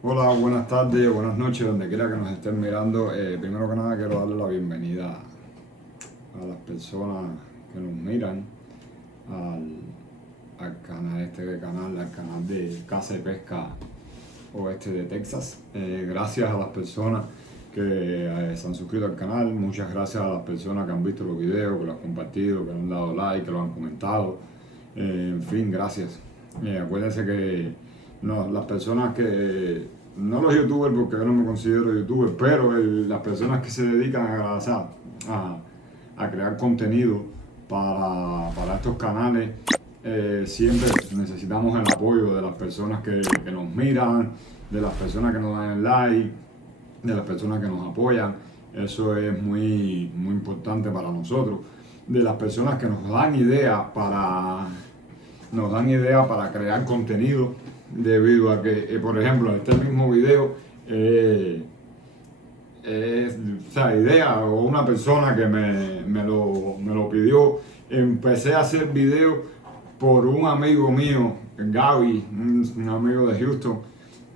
Hola, buenas tardes, buenas noches, donde quiera que nos estén mirando. Primero que nada quiero darle la bienvenida a las personas que nos miran al canal de Caza y Pesca Oeste de Texas. Gracias a las personas que se han suscrito al canal, muchas gracias a las personas que han visto los videos, que lo han compartido, que le han dado like, que lo han comentado. En fin, gracias. Acuérdense que no, las personas que, no los youtubers, porque yo no me considero youtuber, pero las personas que se dedican a crear contenido para estos canales, siempre necesitamos el apoyo de las personas que nos miran, de las personas que nos dan el like, de las personas que nos apoyan. Eso es muy, muy importante para nosotros. De las personas que nos dan ideas para crear contenido, debido a que, por ejemplo, en este mismo video, o sea, idea o una persona que me lo pidió. Empecé a hacer videos por un amigo mío, Gaby, un amigo de Houston,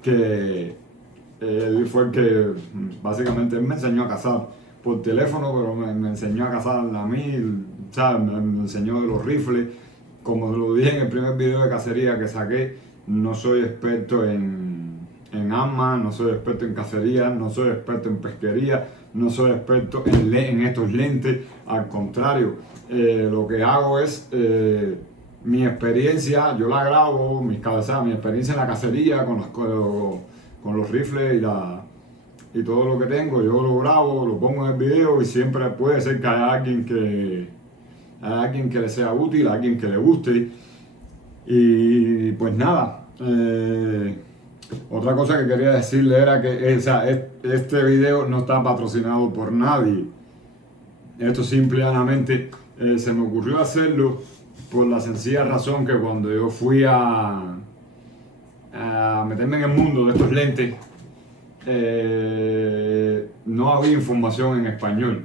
que él fue el que básicamente él me enseñó a cazar por teléfono, pero me enseñó a cazar a mí, ¿sabes? Me enseñó de los rifles. Como lo dije en el primer video de cacería que saqué, no soy experto en armas, no soy experto en cacería, no soy experto en pesquería, no soy experto en estos lentes. Al contrario, lo que hago es mi experiencia, yo la grabo, mi experiencia en la cacería con los rifles y todo lo que tengo, yo lo grabo, lo pongo en el video y siempre puede ser que haya alguien que le sea útil, a alguien que le guste. Y pues nada, otra cosa que quería decirle era que este video no está patrocinado por nadie. Esto simplemente se me ocurrió hacerlo por la sencilla razón que cuando yo fui a meterme en el mundo de estos lentes, no había información en español.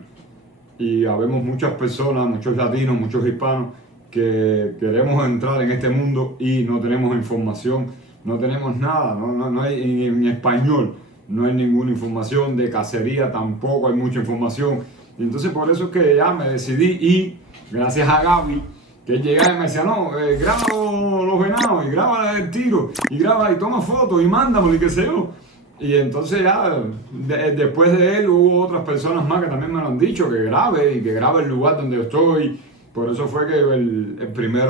Y habemos muchas personas, muchos latinos, muchos hispanos que queremos entrar en este mundo y no tenemos información, no tenemos nada, no hay en español, no hay ninguna información de cacería, tampoco hay mucha información. Y entonces por eso es que ya me decidí y gracias a Gaby, que llegaba y me decía, no, graba los venados y graba el tiro y graba y toma fotos y mándamelo y qué sé yo. Y entonces ya, después de él hubo otras personas más que también me lo han dicho, que grabe y que grabe el lugar donde yo estoy. Por eso fue que el primer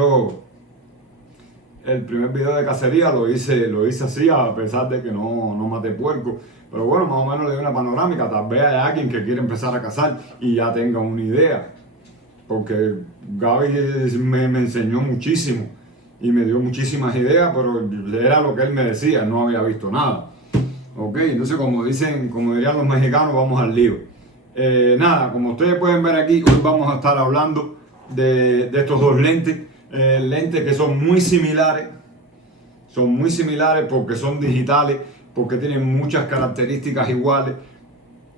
video de cacería lo hice así, a pesar de que no maté puerco. Pero bueno, más o menos le di una panorámica. Tal vez hay alguien que quiere empezar a cazar y ya tenga una idea. Porque Gaby me enseñó muchísimo y me dio muchísimas ideas, pero era lo que él me decía, no había visto nada. Ok, entonces como dirían los mexicanos, vamos al lío. Nada, como ustedes pueden ver aquí, hoy vamos a estar hablando de estos dos lentes. Lentes que son muy similares porque son digitales, porque tienen muchas características iguales.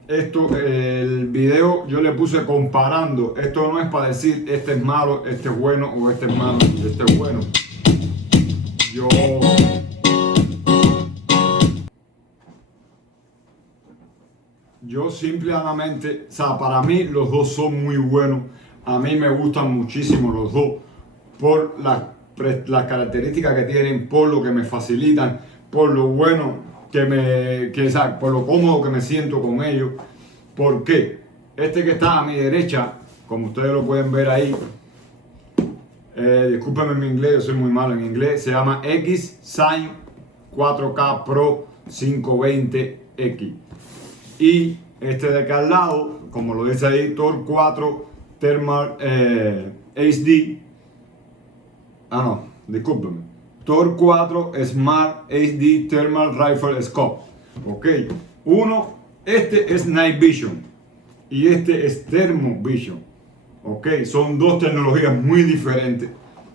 El video yo le puse comparando. Esto no es para decir este es malo, este es bueno, o este es malo, este es bueno. Yo simplemente, o sea, para mí los dos son muy buenos. A mí me gustan muchísimo los dos por las características que tienen, por lo que me facilitan, por lo bueno por lo cómodo que me siento con ellos. ¿Por qué? Este que está a mi derecha, como ustedes lo pueden ver ahí, discúlpenme mi inglés, yo soy muy malo en inglés, se llama X-Sign 4K Pro 520X. Y este de acá al lado, como lo dice ahí, Tor 4 Thermal HD. Discúlpenme. Tor 4 Smart HD Thermal Rifle Scope. Ok. Este es Night Vision y este es Thermo Vision. Ok. Son dos tecnologías muy diferentes.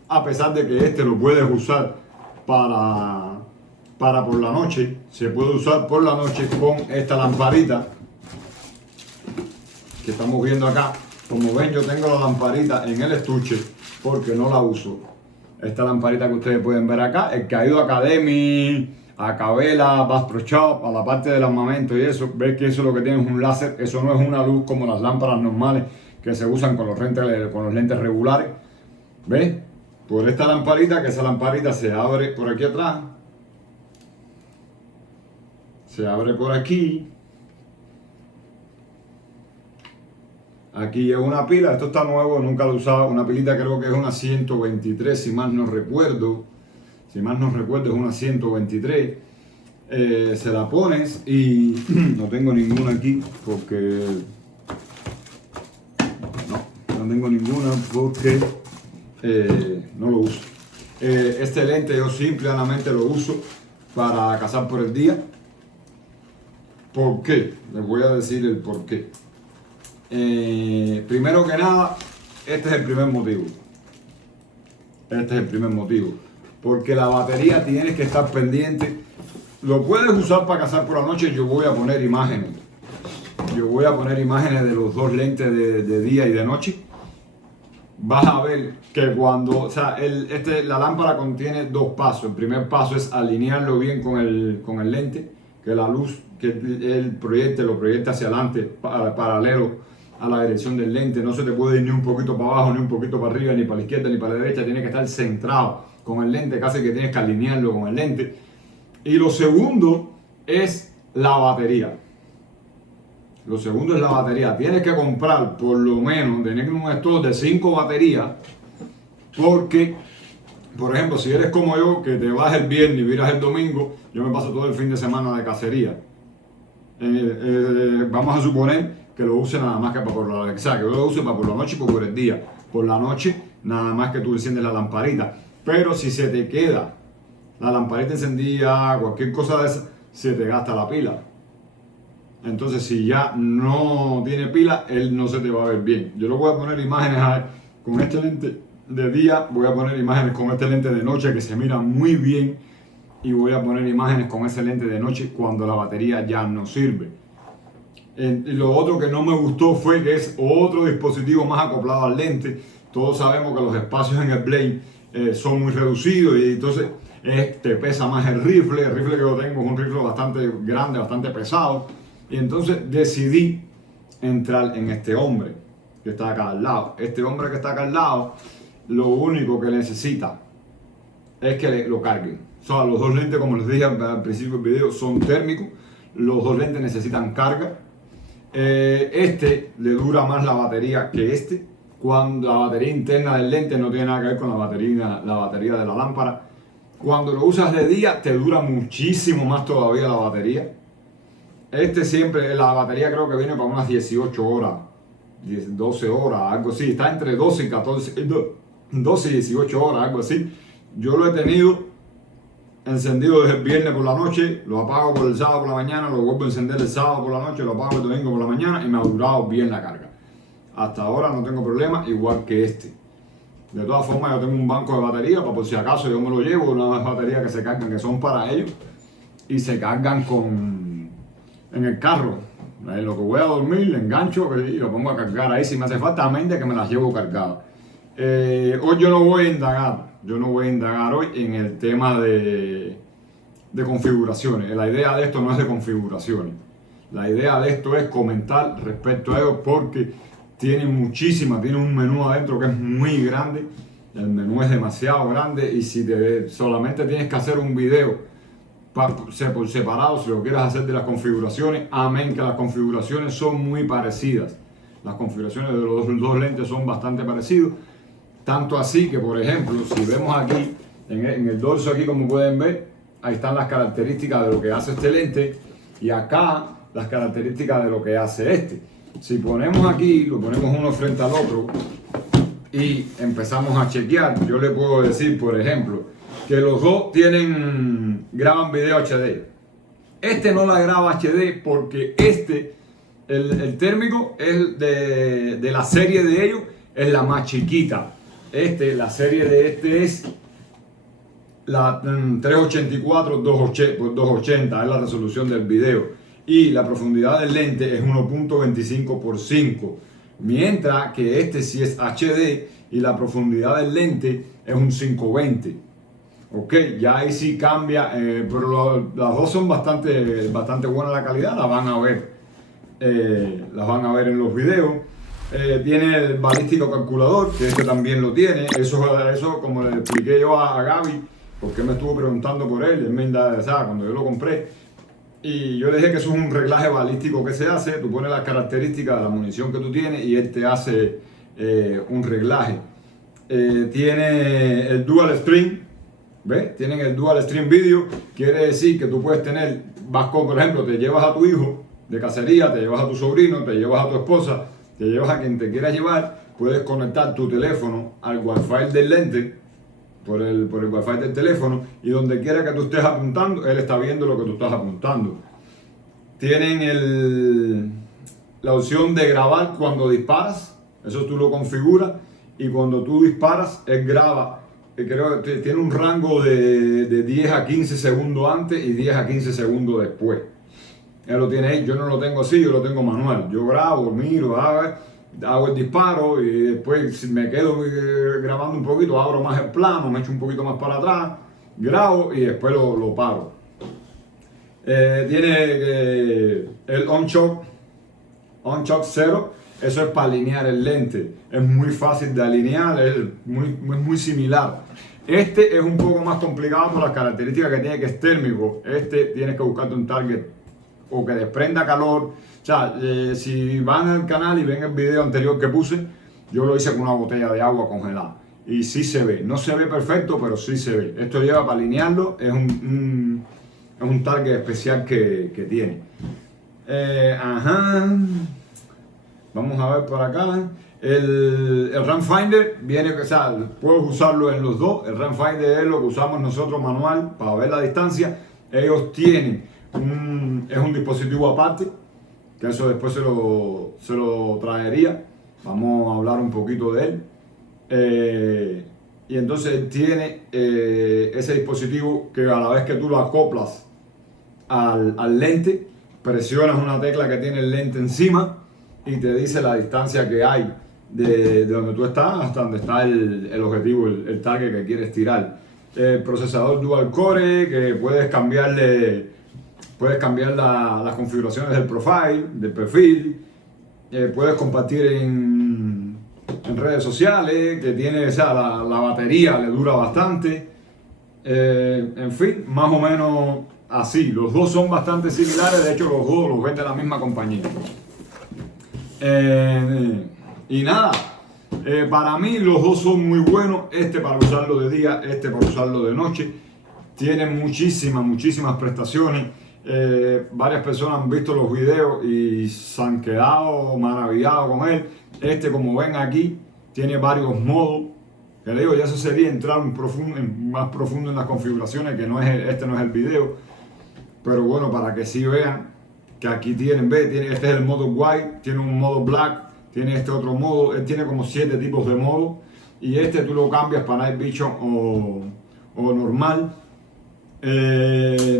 A pesar de que este lo puedes usar para por la noche, se puede usar por la noche con esta lamparita que estamos viendo acá. Como ven, yo tengo la lamparita en el estuche porque no la uso. Esta lamparita que ustedes pueden ver acá, el que ha ido a Academy acabé la Bass Pro Shop, a la parte del armamento y eso, ves que eso lo que tiene es un láser, eso no es una luz como las lámparas normales que se usan con los lentes regulares, ¿ves? Por esta lamparita, que esa lamparita se abre por aquí atrás, se abre por aquí. Aquí es una pila, esto está nuevo, nunca lo he usado, una pilita creo que es una 123, si mal no recuerdo. Si mal no recuerdo es una 123. Se la pones y no tengo ninguna aquí porque... No tengo ninguna porque no lo uso. Este lente yo simplemente lo uso para cazar por el día. ¿Por qué? Les voy a decir el por qué. Primero que nada, este es el primer motivo. Este es el primer motivo. Porque la batería tienes que estar pendiente. Lo puedes usar para cazar por la noche. Yo voy a poner imágenes. Yo voy a poner imágenes de los dos lentes de día y de noche. Vas a ver que cuando, o sea, la lámpara contiene dos pasos. El primer paso es alinearlo bien con el lente, que la luz que él lo proyecta hacia adelante, paralelo a la dirección del lente. No se te puede ir ni un poquito para abajo, ni un poquito para arriba, ni para la izquierda, ni para la derecha. Tiene que estar centrado con el lente, casi que tienes que alinearlo con el lente. Y lo segundo es la batería. Lo segundo es la batería. Tienes que comprar por lo menos, tener un stock de 5 baterías, porque, por ejemplo, si eres como yo, que te vas el viernes y viras el domingo, yo me paso todo el fin de semana de cacería. Vamos a suponer que lo use nada más que para por la noche, que yo lo use para por la noche y por el día. Por la noche, nada más que tú enciendes la lamparita. Pero si se te queda la lamparita encendida, cualquier cosa de esa, se te gasta la pila. Entonces, si ya no tiene pila, él no se te va a ver bien. Yo le voy a poner imágenes con este lente de día, voy a poner imágenes con este lente de noche que se mira muy bien, y voy a poner imágenes con ese lente de noche cuando la batería ya no sirve. Lo otro que no me gustó fue que es otro dispositivo más acoplado al lente. Todos sabemos que los espacios en el Blade son muy reducidos y entonces te pesa más el rifle. El rifle que yo tengo es un rifle bastante grande, bastante pesado. Y entonces decidí entrar en este hombre que está acá al lado. Este hombre que está acá al lado, lo único que necesita es que lo carguen. O sea, los dos lentes, como les dije al principio del video, son térmicos. Los dos lentes necesitan carga. Este le dura más la batería que este. Cuando la batería interna del lente no tiene nada que ver con la batería de la lámpara. Cuando lo usas de día te dura muchísimo más todavía la batería. Este siempre, la batería creo que viene para unas 18 horas, 12 horas, algo así. Está entre 12 y 14, 12 y 18 horas, algo así. Yo lo he tenido encendido desde el viernes por la noche, lo apago por el sábado por la mañana, lo vuelvo a encender el sábado por la noche, lo apago el domingo por la mañana y me ha durado bien la carga. Hasta ahora no tengo problema, igual que este. De todas formas, yo tengo un banco de batería para por si acaso yo me lo llevo, unas baterías que se cargan, que son para ellos, y se cargan en el carro. En lo que voy a dormir, le engancho y lo pongo a cargar ahí si me hace falta, a menos de que me las llevo cargadas. Hoy yo no voy a indagar hoy en el tema de configuraciones. La idea de esto no es de configuraciones. La idea de esto es comentar respecto a ellos porque tienen un menú adentro que es muy grande. El menú es demasiado grande y si solamente tienes que hacer un video por separado, si lo quieres hacer de las configuraciones, amén, que las configuraciones son muy parecidas. Las configuraciones de los dos lentes son bastante parecidas. Tanto así que, por ejemplo, si vemos aquí, en el dorso aquí como pueden ver, ahí están las características de lo que hace este lente y acá las características de lo que hace este. Si ponemos aquí, lo ponemos uno frente al otro y empezamos a chequear, yo le puedo decir, por ejemplo, que los dos graban video HD. Este no la graba HD porque el térmico es de la serie de ellos, es la más chiquita. La serie de este es la 384 por 280, es la resolución del video. Y la profundidad del lente es 1.25 por 5. Mientras que sí es HD y la profundidad del lente es un 520. ok, ya ahí sí cambia, pero las dos son bastante buenas la calidad, las van a ver en los videos. Tiene el balístico calculador, que este también lo tiene. Eso como le expliqué yo a Gaby, porque me estuvo preguntando por él cuando yo lo compré. Y yo le dije que eso es un reglaje balístico que se hace. Tú pones las características de la munición que tú tienes y él te hace un reglaje. Tiene el Dual Stream, ¿ves? Tienen el Dual Stream Video, quiere decir que tú puedes tener, por ejemplo, te llevas a tu hijo de cacería, te llevas a tu sobrino, te llevas a tu esposa, te llevas a quien te quieras llevar, puedes conectar tu teléfono al Wi-Fi del lente, por el Wi-Fi del teléfono, y donde quiera que tú estés apuntando, él está viendo lo que tú estás apuntando. Tienen la opción de grabar cuando disparas, eso tú lo configuras, y cuando tú disparas, él graba. Creo que tiene un rango de 10 a 15 segundos antes y 10 a 15 segundos después. Él lo tiene ahí, yo no lo tengo así, yo lo tengo manual. Yo grabo, miro, hago el disparo y después si me quedo grabando un poquito, abro más el plano, me echo un poquito más para atrás, grabo y después lo paro. Tiene el on-shock 0, eso es para alinear el lente. Es muy fácil de alinear, es muy similar. Este es un poco más complicado por las características que tiene, que es térmico. Este tienes que buscarte un target o que desprenda calor. O sea, si van al canal y ven el video anterior que puse, yo lo hice con una botella de agua congelada. Y sí se ve, no se ve perfecto, pero sí se ve. Esto lleva para alinearlo, es un target especial que tiene. Vamos a ver por acá. El Rangefinder viene, o sea, puedes usarlo en los dos. El Rangefinder es lo que usamos nosotros manual para ver la distancia. Ellos tienen es un dispositivo aparte, que eso después se lo traería. Vamos a hablar un poquito de él. Y entonces tiene ese dispositivo que a la vez que tú lo acoplas al lente, presionas una tecla que tiene el lente encima y te dice la distancia que hay de donde tú estás hasta donde está el objetivo, el target que quieres tirar. El procesador dual core, que puedes cambiar las configuraciones del perfil, puedes compartir en redes sociales, que tiene, o sea, la batería le dura bastante. En fin, más o menos así. Los dos son bastante similares, de hecho los dos los vende la misma compañía. Y nada, para mí los dos son muy buenos. Este para usarlo de día, este para usarlo de noche. Tiene muchísimas prestaciones. Varias personas han visto los videos y se han quedado maravillados con él. Este, como ven aquí, tiene varios modos. Que le digo, ya eso sería entrar más profundo en las configuraciones, que este no es el video. Pero bueno, para que sí vean que aquí este es el modo white, tiene un modo black, tiene este otro modo, él tiene como 7 tipos de modo. Y este tú lo cambias para Night Vision o normal.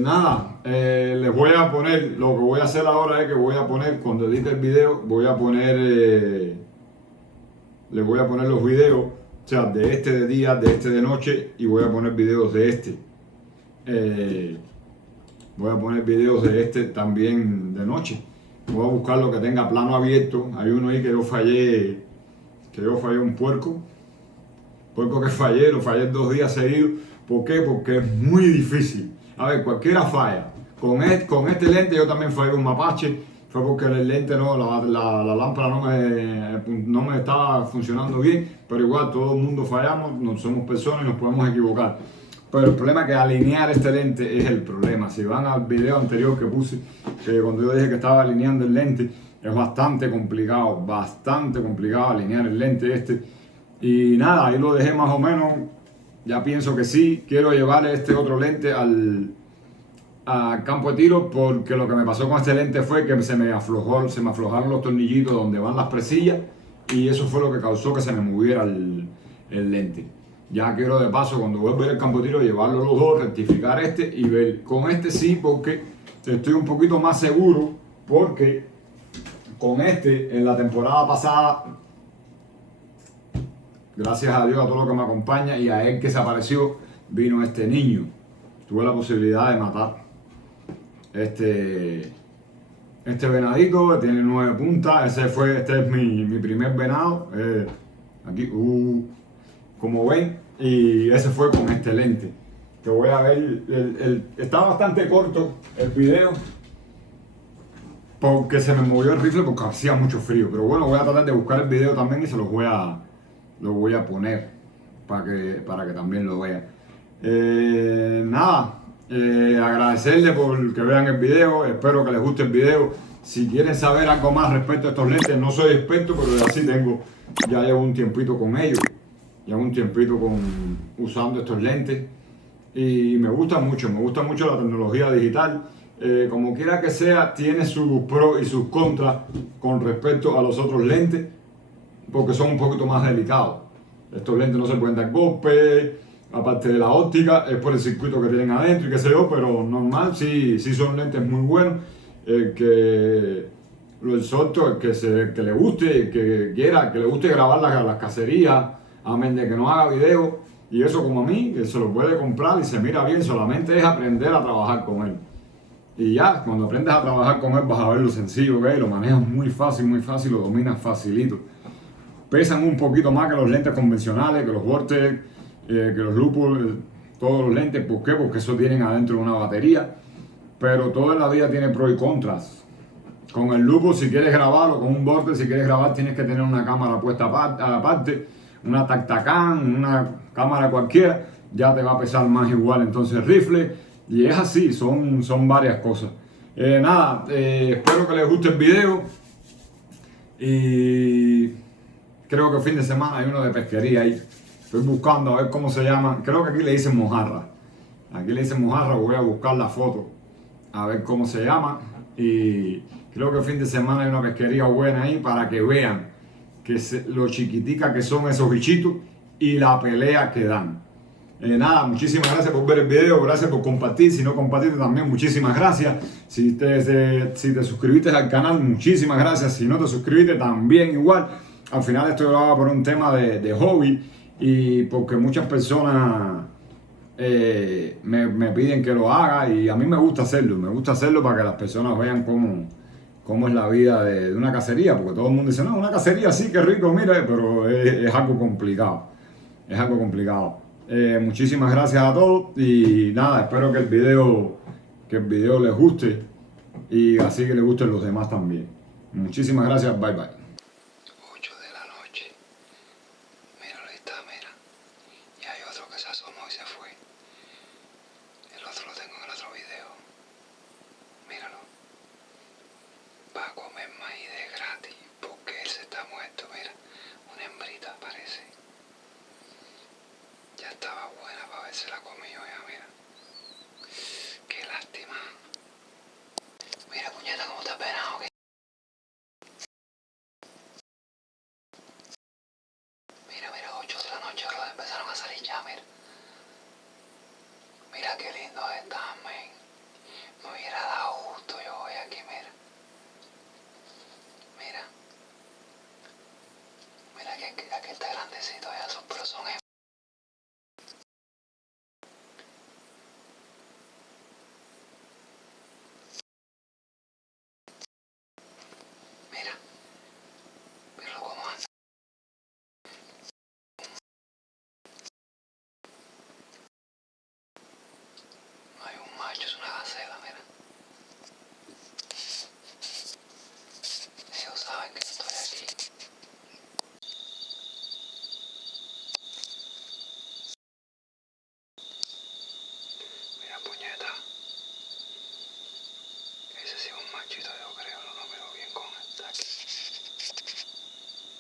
Nada, les voy a poner, lo que voy a hacer ahora es que voy a poner, cuando edite el video, les voy a poner los videos, o sea, de este de día, de este de noche, y voy a poner videos de este. Voy a poner videos de este también de noche. Voy a buscar lo que tenga plano abierto. Hay uno ahí que yo fallé un puerco que fallé, lo fallé 2 días seguidos. ¿Por qué? Porque es muy difícil. A ver, cualquiera falla. Con este lente yo también fallé un mapache. Fue porque el lente la lámpara no me estaba funcionando bien. Pero igual todo el mundo fallamos, no somos personas y nos podemos equivocar. Pero el problema es que alinear este lente es el problema. Si van al video anterior que puse, que cuando yo dije que estaba alineando el lente, es bastante complicado alinear el lente este. Y nada, ahí lo dejé más o menos. Ya pienso que sí, quiero llevar este otro lente al campo de tiro, porque lo que me pasó con este lente fue que se me aflojaron los tornillitos donde van las presillas, y eso fue lo que causó que se me moviera el lente. Ya quiero de paso, cuando vuelva a ir al campo de tiro, llevarlo los dos, rectificar este y ver. Con este sí, porque estoy un poquito más seguro, porque con este en la temporada pasada, gracias a Dios, a todo lo que me acompaña y a él que se apareció, vino este niño. Tuve la posibilidad de matar este venadito que tiene 9 puntas. Este es mi primer venado. Aquí, como ven, y ese fue con este lente. Que voy a ver, está bastante corto el video porque se me movió el rifle porque hacía mucho frío. Pero bueno, voy a tratar de buscar el video también y se los voy a poner para que también lo vean. Nada, agradecerles por que vean el video, espero que les guste el video. Si quieren saber algo más respecto a estos lentes, no soy experto, pero así ya llevo un tiempito con ellos, llevo un tiempito usando estos lentes y me gusta mucho la tecnología digital. Como quiera que sea, tiene sus pros y sus contras con respecto a los otros lentes, porque son un poquito más delicados. Estos lentes no se pueden dar golpes, aparte de la óptica, es por el circuito que tienen adentro y qué sé yo, pero normal, sí son lentes muy buenos. El que le guste, que quiera, que le guste grabar las cacerías, amén de que no haga video, y eso como a mí, que se lo puede comprar y se mira bien, solamente es aprender a trabajar con él. Y ya, cuando aprendes a trabajar con él vas a ver lo sencillo que es, lo manejas muy fácil, lo dominas facilito. Pesan un poquito más que los lentes convencionales, que los Vortex, que los Lupus, todos los lentes. ¿Por qué? Porque eso tienen adentro una batería. Pero todo en la vida tiene pros y contras. Con el Lupus, si quieres grabarlo, con un Vortex, si quieres grabar, tienes que tener una cámara puesta aparte, una Tactacam, una cámara cualquiera, ya te va a pesar más igual entonces el rifle. Y es así, son varias cosas. Espero que les guste el video. Y creo que el fin de semana hay uno de pesquería ahí. Estoy buscando a ver cómo se llama. Creo que aquí le dicen mojarra. Aquí le dicen mojarra, voy a buscar la foto a ver cómo se llama. Y creo que el fin de semana hay una pesquería buena ahí para que vean lo chiquitica que son esos bichitos y la pelea que dan. Muchísimas gracias por ver el video, gracias por compartir. Si no compartiste también, muchísimas gracias. Si te suscribiste al canal, muchísimas gracias. Si no te suscribiste, también igual. Al final esto lo hago por un tema de hobby y porque muchas personas me piden que lo haga y a mí me gusta hacerlo para que las personas vean cómo es la vida de una cacería, porque todo el mundo dice, no, una cacería sí, que rico, mire, pero es algo complicado, muchísimas gracias a todos y nada, espero que el video les guste y así que les gusten los demás también. Muchísimas gracias, bye bye. 8 de la noche. Míralo, ahí está, mira. Y hay otro que se asomó y se fue. El otro lo tengo en el otro video. Míralo. Va a comer maíz de gratis porque él se está muerto, mira. Una hembrita parece. Ya estaba buena para haberse la comido ya, mira. Qué lástima. Mira, puñeta, cómo está penado. Mira, 8 de la noche, bro, empezaron a salir ya, mira. Mira qué lindo están, men. Me hubiera dado gusto yo hoy aquí, mira. Mira que aquel está grandecito ya, pero son míralo cómo anda. No hay un macho, es una gacela, mira. Ellos saben que estoy aquí. Mira, puñeta. Ese sí es un machito, yo creo. No lo miro bien con el taque.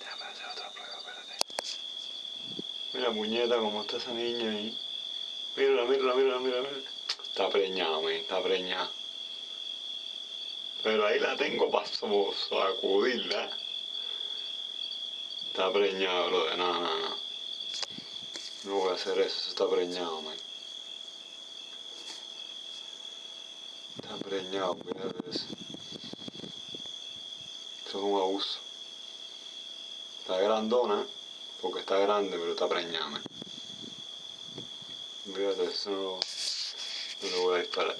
Déjame hacer otra prueba, espérate. Mira, puñeta, cómo está esa niña ahí. Mírala. Está preñada, men, está preñada. Pero ahí la tengo para sacudirla. Está preñada, bro. No. No voy a hacer eso está preñado, man. Está preñado, cuidado de eso. Eso es un abuso. Está grandona, porque está grande, pero está preñada, man. Fíjate no lo voy a disparar.